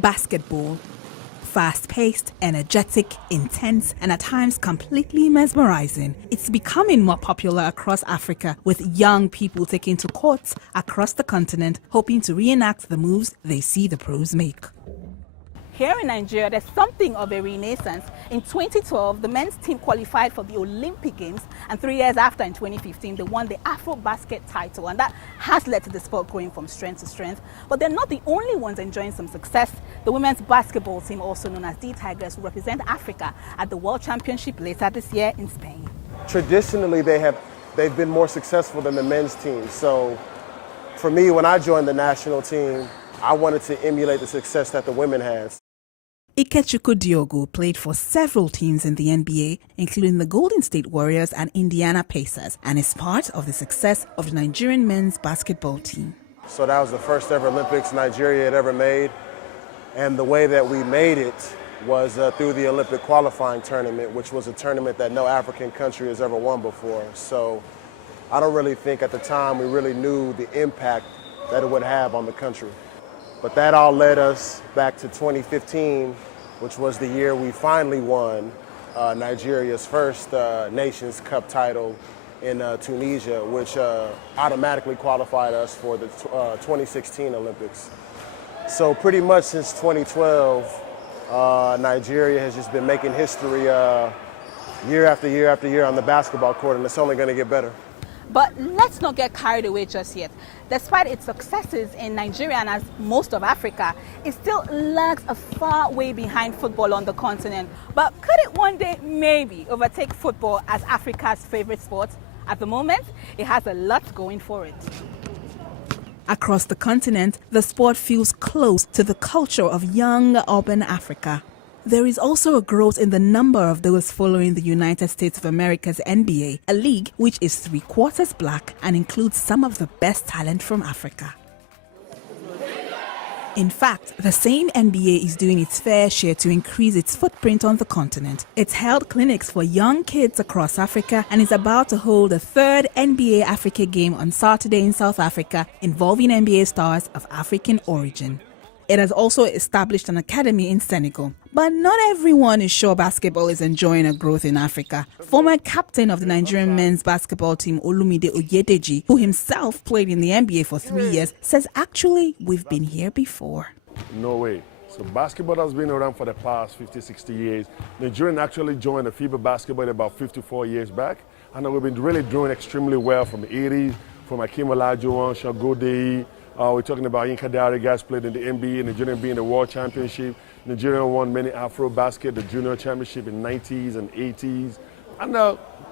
Basketball. Fast-paced, energetic, intense, and at times completely mesmerizing. It's becoming more popular across Africa, with young people taking to courts across the continent, hoping to reenact the moves they see the pros make. Here in Nigeria, there's something of a renaissance. In 2012, the men's team qualified for the Olympic Games, and 3 years after, in 2015, they won the Afro Basket title, and that has led to the sport going from strength to strength. But they're not the only ones enjoying some success. The women's basketball team, also known as the Tigers, will represent Africa at the World Championship later this year in Spain. Traditionally, they've been more successful than the men's team. So for me, when I joined the national team, I wanted to emulate the success that the women had. Diogu played for several teams in the NBA, including the Golden State Warriors and Indiana Pacers, and is part of the success of the Nigerian men's basketball team. So that was the first ever Olympics Nigeria had ever made. And the way that we made it was through the Olympic qualifying tournament, which was a tournament that no African country has ever won before. So I don't really think at the time we really knew the impact that it would have on the country. But that all led us back to 2015, which was the year we finally won Nigeria's first Nations Cup title in Tunisia, which automatically qualified us for the 2016 Olympics. So pretty much since 2012, Nigeria has just been making history year after year after year on the basketball court, and it's only going to get better. But let's not get carried away just yet. Despite its successes in Nigeria and as most of Africa, it still lags a far way behind football on the continent. But could it one day maybe overtake football as Africa's favorite sport? At the moment, it has a lot going for it. Across the continent, the sport feels close to the culture of young urban Africa. There is also a growth in the number of those following the United States of America's NBA, a league which is 3/4 black and includes some of the best talent from Africa. In fact, the same NBA is doing its fair share to increase its footprint on the continent. It's held clinics for young kids across Africa and is about to hold a third NBA Africa game on Saturday in South Africa, involving NBA stars of African origin. It has also established an academy in Senegal. But not everyone is sure basketball is enjoying a growth in Africa. Former captain of the Nigerian men's basketball team, Olumide Oyedeji, who himself played in the NBA for 3 years, says actually we've been here before. No way. So basketball has been around for the past 50, 60 years. Nigerian actually joined the FIBA basketball about 54 years back. And we've been really doing extremely well from the 80s, from Akeem Olajuwon, Shagode. We're talking about Yinka Diarra, guys played in the NBA, Nigeria being the World Championship. Nigeria won many Afro Basket, the Junior Championship in 90s and 80s. And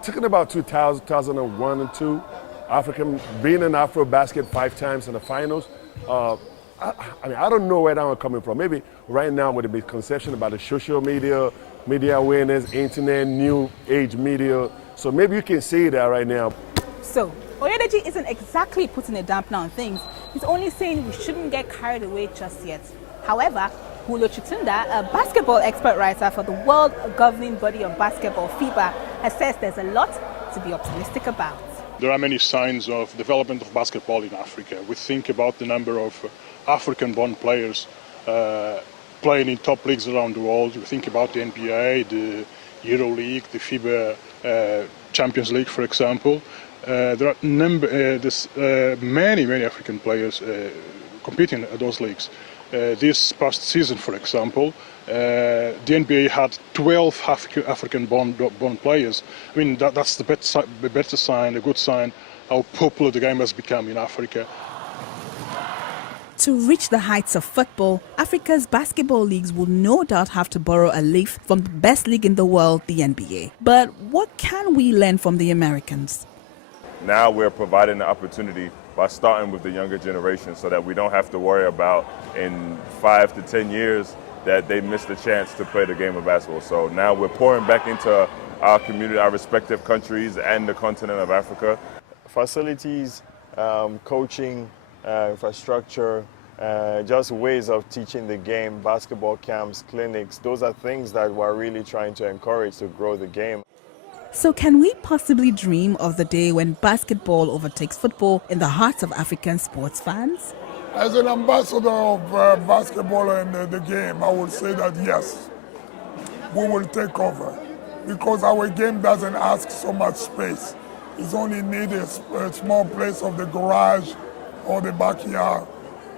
talking about 2000, 2001 and 2, African being in Afro Basket 5 times in the finals. I don't know where that one's coming from. Maybe right now with the misconception about the social media, media awareness, internet, new age media. So maybe you can see that right now. So Oyedeji isn't exactly putting a dampener on things. He's only saying we shouldn't get carried away just yet. However, Hulo Chitunda, a basketball expert writer for the world governing body of basketball, FIBA, has said there's a lot to be optimistic about. There are many signs of development of basketball in Africa. We think about the number of African-born players playing in top leagues around the world. We think about the NBA, the Euro League, the FIBA Champions League, for example. There are many African players competing at those leagues. This past season, for example, the NBA had 12 African-born players. I mean, that's the better sign, a good sign, how popular the game has become in Africa. To reach the heights of football, Africa's basketball leagues will no doubt have to borrow a leaf from the best league in the world, the NBA. But what can we learn from the Americans? Now we're providing the opportunity by starting with the younger generation so that we don't have to worry about in 5 to 10 years that they missed a chance to play the game of basketball. So now we're pouring back into our community, our respective countries and the continent of Africa. Facilities, coaching, infrastructure, just ways of teaching the game, basketball camps, clinics, those are things that we're really trying to encourage to grow the game. So can we possibly dream of the day when basketball overtakes football in the hearts of African sports fans? As an ambassador of basketball and the game, I would say that yes, we will take over because our game doesn't ask so much space. It's only need a small place of the garage or the backyard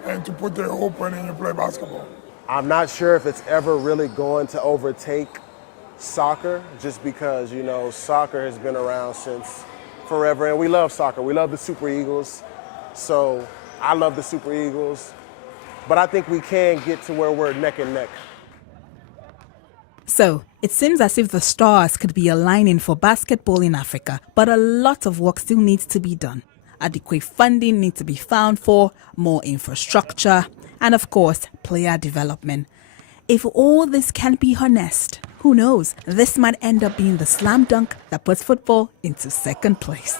and to put the hoop and you play basketball. I'm not sure if it's ever really going to overtake soccer just because, you know, soccer has been around since forever and we love soccer. We love the Super Eagles. So I love the Super Eagles, but I think we can get to where we're neck and neck. So, it seems as if the stars could be aligning for basketball in Africa, but a lot of work still needs to be done. Adequate funding needs to be found for, more infrastructure, and of course, player development. If all this can be harnessed, who knows, this might end up being the slam dunk that puts football into second place.